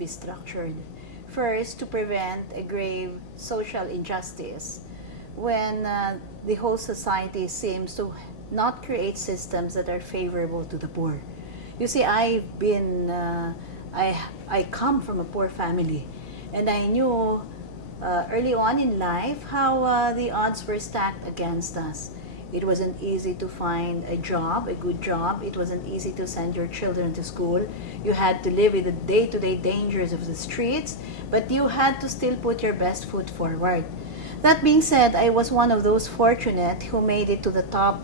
be structured. First, to prevent a grave social injustice when the whole society seems to not create systems that are favorable to the poor. You see, I come from a poor family, and I knew early on in life how the odds were stacked against us. It wasn't easy to find a job, a good job. It wasn't easy to send your children to school. You had to live with the day-to-day dangers of the streets, but you had to still put your best foot forward. That being said, I was one of those fortunate who made it to the top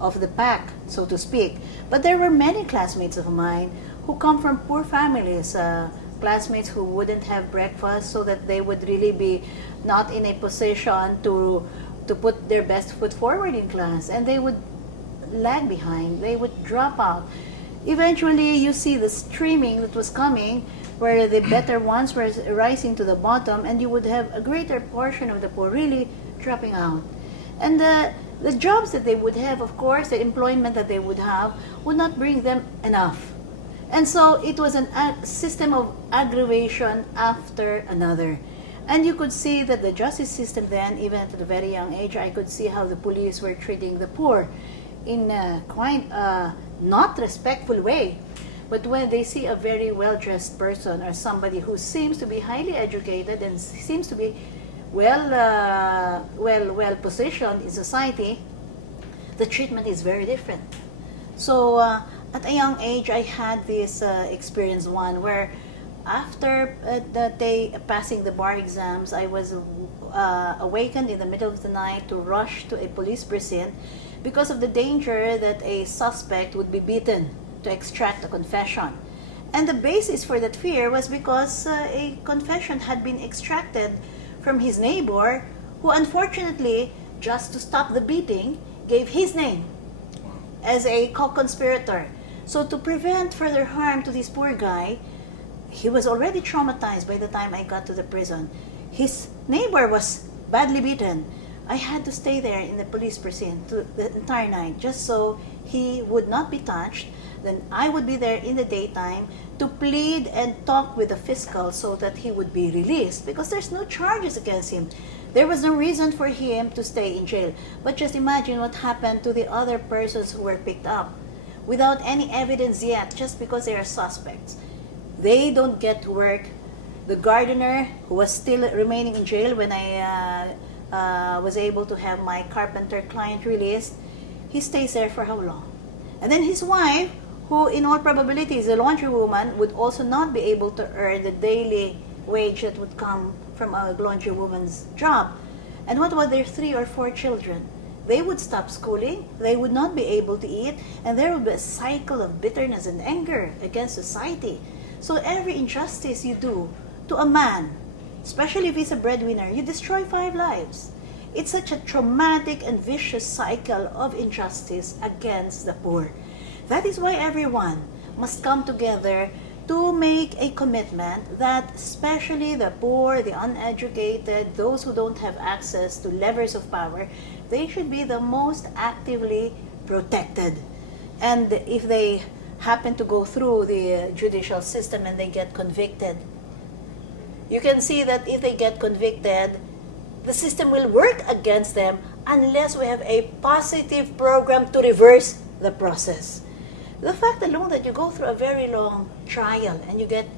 of the pack, so to speak. But there were many classmates of mine who come from poor families, classmates who wouldn't have breakfast so that they would really be not in a position to put their best foot forward in class, and they would lag behind, they would drop out. Eventually, you see the streaming that was coming, where the better ones were rising to the bottom, and you would have a greater portion of the poor really dropping out. And the jobs that they would have, of course, the employment that they would have, would not bring them enough. And so it was a system of aggravation after another. And you could see that the justice system then, even at a very young age, I could see how the police were treating the poor in a quite not respectful way. But when they see a very well-dressed person or somebody who seems to be highly educated and seems to be well positioned in society, the treatment is very different. So at a young age, I had this experience one where after the day passing the bar exams, I was awakened in the middle of the night to rush to a police precinct because of the danger that a suspect would be beaten to extract a confession. And the basis for that fear was because a confession had been extracted from his neighbor, who unfortunately, just to stop the beating, gave his name as a co-conspirator. So to prevent further harm to this poor guy, he was already traumatized by the time I got to the prison. His neighbor was badly beaten. I had to stay there in the police precinct the entire night just so he would not be touched. Then I would be there in the daytime to plead and talk with the fiscal so that he would be released, because there's no charges against him. There was no reason for him to stay in jail. But just imagine what happened to the other persons who were picked up without any evidence yet, just because they are suspects. They don't get to work. The gardener, who was still remaining in jail when I was able to have my carpenter client released, he stays there for how long? And then his wife, who in all probability is a laundry woman, would also not be able to earn the daily wage that would come from a laundry woman's job. And what about their 3 or 4 children? They would stop schooling, they would not be able to eat, and there would be a cycle of bitterness and anger against society. So every injustice you do to a man, especially if he's a breadwinner, you destroy 5 lives. It's such a traumatic and vicious cycle of injustice against the poor. That is why everyone must come together to make a commitment that especially the poor, the uneducated, those who don't have access to levers of power, they should be the most actively protected. And if they happen to go through the judicial system and they get convicted, you can see that if they get convicted, the system will work against them unless we have a positive program to reverse the process. The fact alone that you go through a very long trial and you get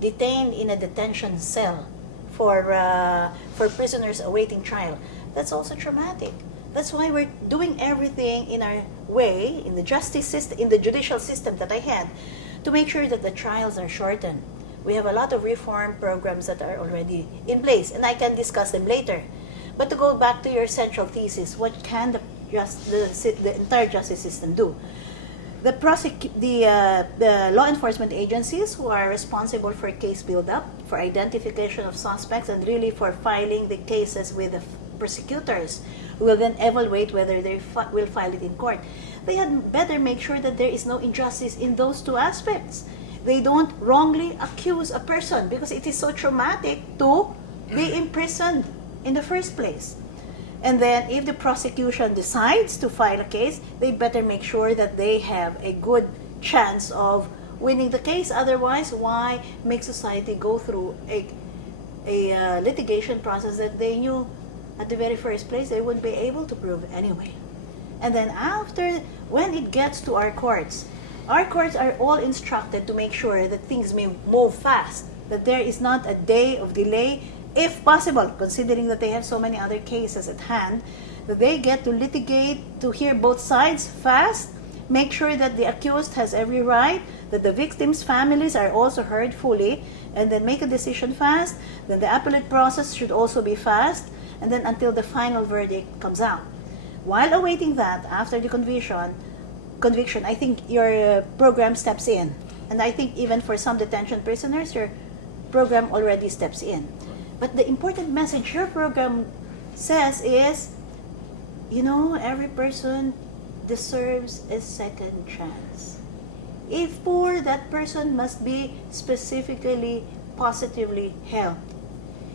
detained in a detention cell for prisoners awaiting trial, that's also traumatic. That's why we're doing everything in our way, in the justice system, in the judicial system that I had, to make sure that the trials are shortened. We have a lot of reform programs that are already in place, and I can discuss them later. But to go back to your central thesis, what can the entire justice system do? The law enforcement agencies who are responsible for case build-up, for identification of suspects, and really for filing the cases with the prosecutors, who will then evaluate whether they will file it in court. They had better make sure that there is no injustice in those 2 aspects. They don't wrongly accuse a person, because it is so traumatic to be imprisoned in the first place. And then if the prosecution decides to file a case, they better make sure that they have a good chance of winning the case. Otherwise, why make society go through a litigation process that they knew at the very first place they wouldn't be able to prove anyway? And then after, when it gets to our courts are all instructed to make sure that things may move fast, that there is not a day of delay, if possible, considering that they have so many other cases at hand, that they get to litigate, to hear both sides fast, make sure that the accused has every right, that the victims' families are also heard fully, and then make a decision fast. Then the appellate process should also be fast, and then until the final verdict comes out. While awaiting that, after the conviction, I think your program steps in. And I think even for some detention prisoners, your program already steps in. But the important message your program says is, every person deserves a second chance. If poor, that person must be specifically, positively helped.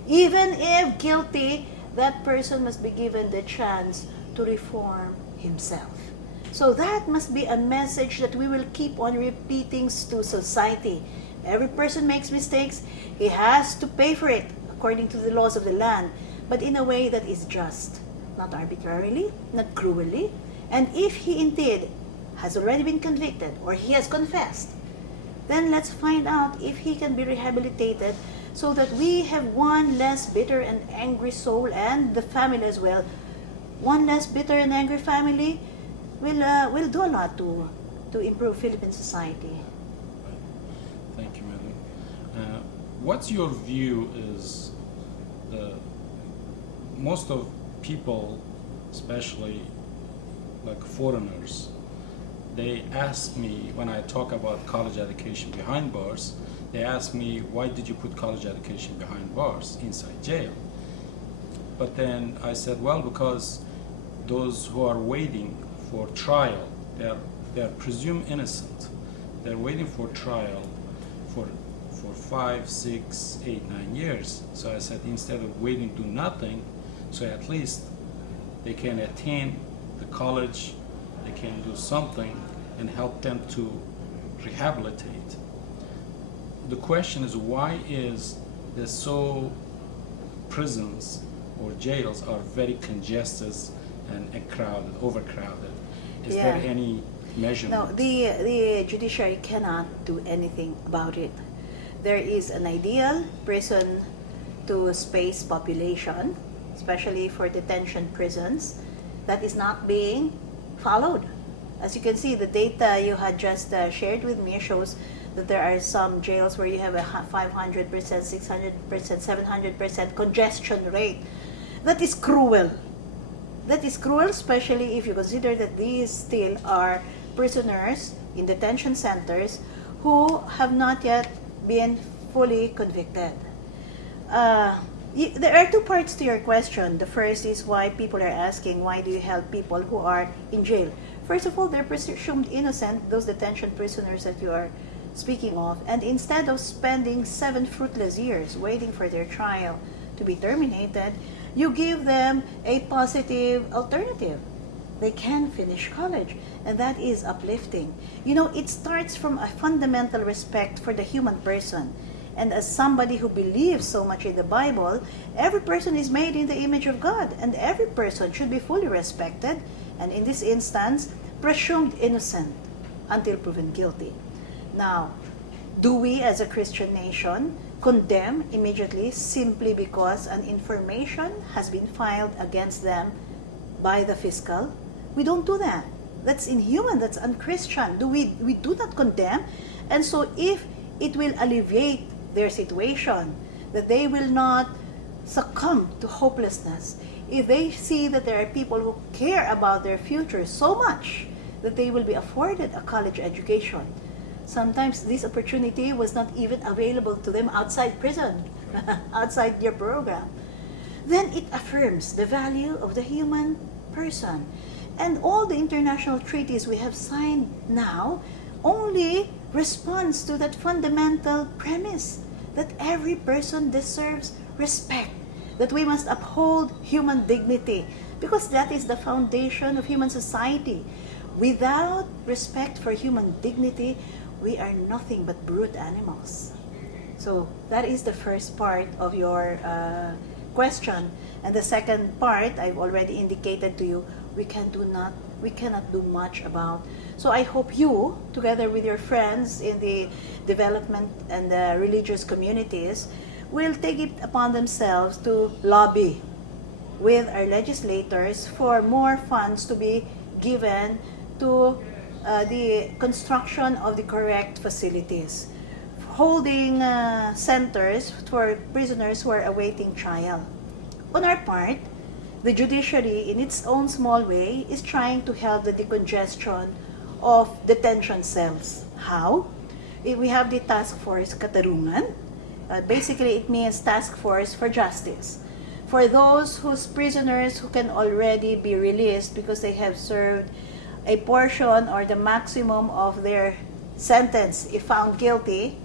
Even if guilty, that person must be given the chance to reform himself. So that must be a message that we will keep on repeating to society. Every person makes mistakes. He has to pay for it according to the laws of the land, but in a way that is just, not arbitrarily, not cruelly. And if he indeed has already been convicted or he has confessed, then let's find out if he can be rehabilitated, so that we have one less bitter and angry soul, and the family as well. One less bitter and angry family will do a lot to improve Philippine society. Thank you, madam. What's your view is most of people, especially like foreigners, they ask me when I talk about college education behind bars, they ask me, why did you put college education behind bars inside jail? But then I said, well, because those who are waiting for trial, they are presumed innocent. They're waiting for trial for 5, 6, 8, 9 years. So I said, instead of waiting, do nothing, so at least they can attain the college, they can do something and help them to rehabilitate. The question is, why is prisons or jails are very congested and crowded, overcrowded? Is there any measurement? No, the judiciary cannot do anything about it. There is an ideal prison to space population, especially for detention prisons, that is not being followed. As you can see, the data you had just shared with me shows that there are some jails where you have a 500%, 600%, 700% congestion rate. That is cruel. That is cruel, especially if you consider that these still are prisoners in detention centers who have not yet been fully convicted. There are two parts to your question. The first is why people are asking, why do you help people who are in jail? First of all, they're presumed innocent, those detention prisoners that you are speaking of, and instead of spending 7 fruitless years waiting for their trial to be terminated, you give them a positive alternative. They can finish college, and that is uplifting. It starts from a fundamental respect for the human person. And as somebody who believes so much in the Bible, every person is made in the image of God, and every person should be fully respected, and in this instance, presumed innocent until proven guilty. Now, do we as a Christian nation condemn immediately simply because an information has been filed against them by the fiscal? We don't do that. That's inhuman, that's unchristian. We do not condemn. And so if it will alleviate their situation, that they will not succumb to hopelessness, if they see that there are people who care about their future so much that they will be afforded a college education. Sometimes this opportunity was not even available to them outside prison, outside your program. Then it affirms the value of the human person. And all the international treaties we have signed now only responds to that fundamental premise that every person deserves respect, that we must uphold human dignity, because that is the foundation of human society. Without respect for human dignity, we are nothing but brute animals. So that is the first part of your question. And the second part, I've already indicated to you, we cannot do much about. So I hope you, together with your friends in the development and the religious communities, will take it upon themselves to lobby with our legislators for more funds to be given to the construction of the correct facilities, holding centers for prisoners who are awaiting trial. On our part, the judiciary, in its own small way, is trying to help the decongestion of detention cells. How? We have the Task Force Katarungan. Basically, it means Task Force for Justice. For those whose prisoners who can already be released because they have served a portion or the maximum of their sentence, if found guilty,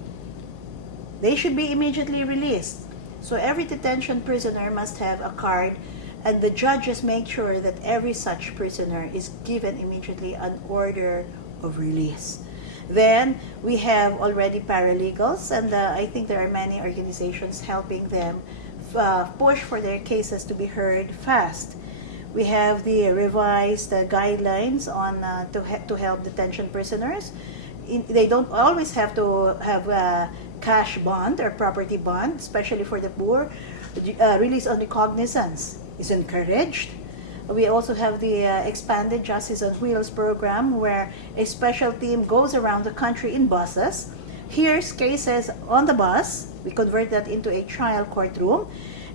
they should be immediately released. So every detention prisoner must have a card, and the judges make sure that every such prisoner is given immediately an order of release. Then we have already paralegals, and I think there are many organizations helping them push for their cases to be heard fast. We have the revised guidelines on to help detention prisoners. They don't always have to have a cash bond or property bond, especially for the poor. Release on recognizance is encouraged. We also have the expanded Justice on Wheels program, where a special team goes around the country in buses, hears cases on the bus, we convert that into a trial courtroom,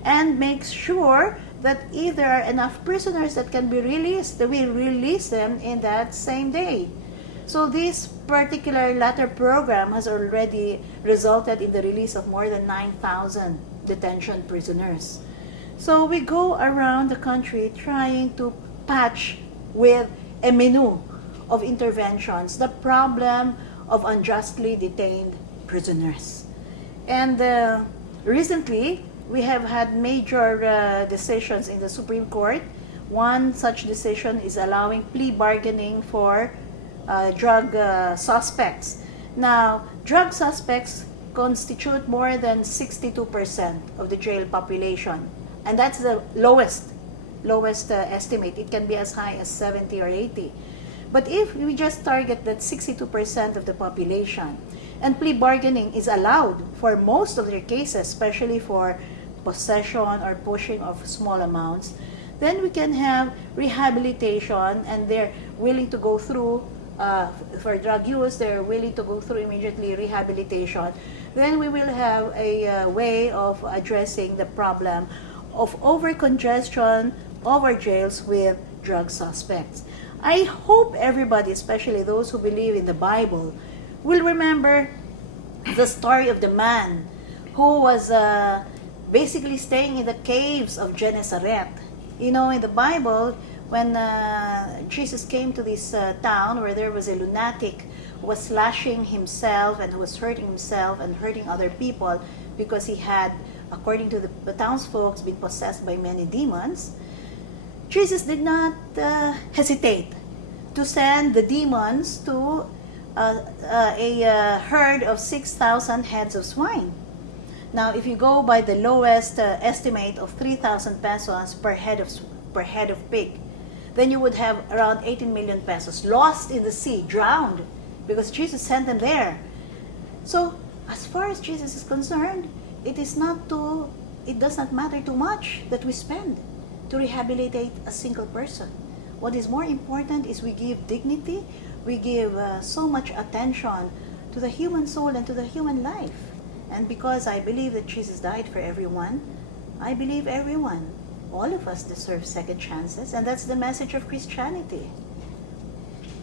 and makes sure that if there are enough prisoners that can be released, that we release them in that same day. So this particular latter program has already resulted in the release of more than 9,000 detention prisoners. So we go around the country trying to patch with a menu of interventions the problem of unjustly detained prisoners. And recently, we have had major decisions in the Supreme Court. One such decision is allowing plea bargaining for drug suspects. Now, drug suspects constitute more than 62% of the jail population. And that's the lowest estimate. It can be as high as 70 or 80. But if we just target that 62% of the population, and plea bargaining is allowed for most of their cases, especially for possession or pushing of small amounts, then we can have rehabilitation, and they're willing to go through, for drug use, they're willing to go through immediately rehabilitation. Then we will have a way of addressing the problem of overcongestion of our jails with drug suspects. I hope everybody, especially those who believe in the Bible, will remember the story of the man who was basically staying in the caves of Gennesaret. You know, in the Bible, when Jesus came to this town where there was a lunatic who was slashing himself and who was hurting himself and hurting other people because he had, according to the townsfolk, been possessed by many demons, Jesus did not hesitate to send the demons to a herd of 6,000 heads of swine. Now, if you go by the lowest estimate of 3,000 pesos per head of pig, then you would have around 18 million pesos lost in the sea, drowned, because Jesus sent them there. So, as far as Jesus is concerned, it does not matter too much that we spend to rehabilitate a single person. What is more important is we give dignity, we give so much attention to the human soul and to the human life. And because I believe that Jesus died for everyone, I believe everyone, all of us deserve second chances, and that's the message of Christianity.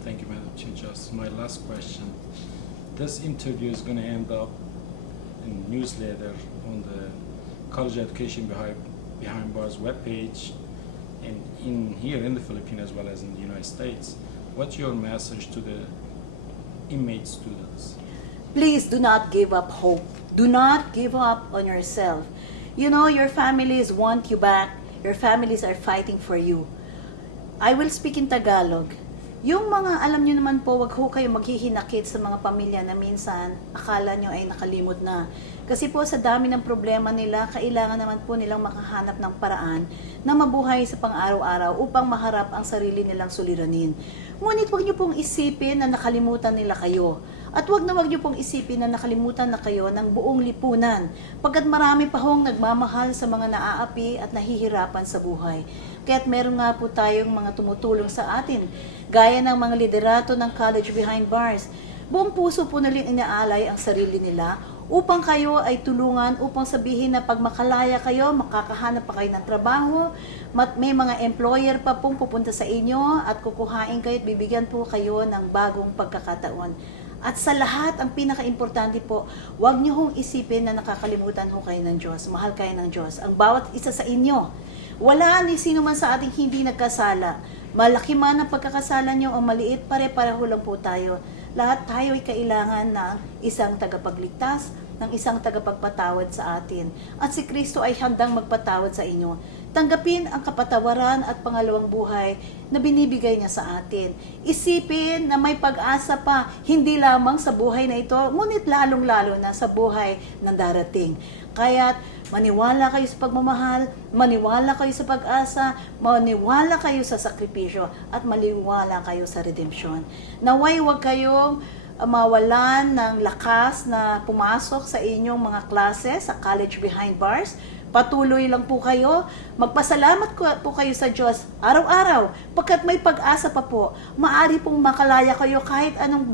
Thank you, Madam Chief Justice. My last question. This interview is going to end up in a newsletter on the College Education Behind Bars webpage, and here in the Philippines as well as in the United States. What's your message to the inmate students? Please do not give up hope. Do not give up on yourself. You know, your families want you back. Your families are fighting for you. I will speak in Tagalog. Yung mga, alam nyo naman po, wag ho kayo maghihinakit sa mga pamilya na minsan akala nyo ay nakalimot na. Kasi po sa dami ng problema nila, kailangan naman po nilang makahanap ng paraan na mabuhay sa pang-araw-araw upang maharap ang sarili nilang suliranin. Ngunit wag nyo pong isipin na nakalimutan nila kayo. At wag nyo pong isipin na nakalimutan na kayo ng buong lipunan, pagkat marami pa hong nagmamahal sa mga naaapi at nahihirapan sa buhay. Kaya't meron nga po tayong mga tumutulong sa atin, gaya ng mga liderato ng College Behind Bars. Buong puso po nilang inaalay ang sarili nila upang kayo ay tulungan, upang sabihin na pag makalaya kayo, makakahanap pa kayo ng trabaho, may mga employer pa pong pupunta sa inyo at kukuhain kayo at bibigyan po kayo ng bagong pagkakataon. At sa lahat, ang pinaka-importante po, huwag niyo hong isipin na nakakalimutan ho kayo ng Diyos. Mahal kayo ng Diyos. Ang bawat isa sa inyo, wala ni sino man sa ating hindi nagkasala. Malaki man ang pagkakasala niyo o maliit, pare-pareho lang po tayo. Lahat tayo ay kailangan ng isang tagapagligtas, ng isang tagapagpatawad sa atin. At si Kristo ay handang magpatawad sa inyo. Tanggapin ang kapatawaran at pangalawang buhay na binibigay niya sa atin. Isipin na may pag-asa pa, hindi lamang sa buhay na ito, ngunit lalong-lalo na sa buhay na darating. Kaya't maniwala kayo sa pagmamahal, maniwala kayo sa pag-asa, maniwala kayo sa sakripisyo, at maniwala kayo sa redemption. Naway huwag kayong mawalan ng lakas na pumasok sa inyong mga klase sa College Behind Bars. Patuloy lang po kayo. Magpasalamat po kayo sa Diyos araw-araw. Pagkat may pag-asa pa po, maaari pong makalaya kayo kahit anong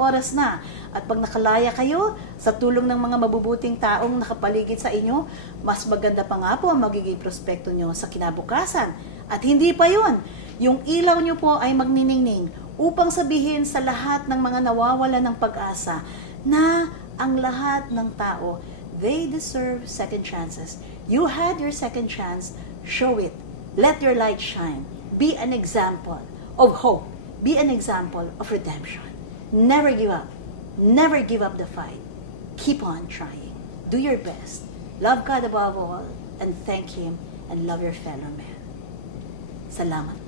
oras na. At pag nakalaya kayo, sa tulong ng mga mabubuting taong nakapaligid sa inyo, mas maganda pa nga po ang magiging prospekto nyo sa kinabukasan. At hindi pa yon, yung ilaw nyo po ay magniningning upang sabihin sa lahat ng mga nawawala ng pag-asa na ang lahat ng tao, they deserve second chances. You had your second chance. Show it. Let your light shine. Be an example of hope. Be an example of redemption. Never give up. Never give up the fight. Keep on trying. Do your best. Love God above all and thank Him and love your fellow man. Salamat.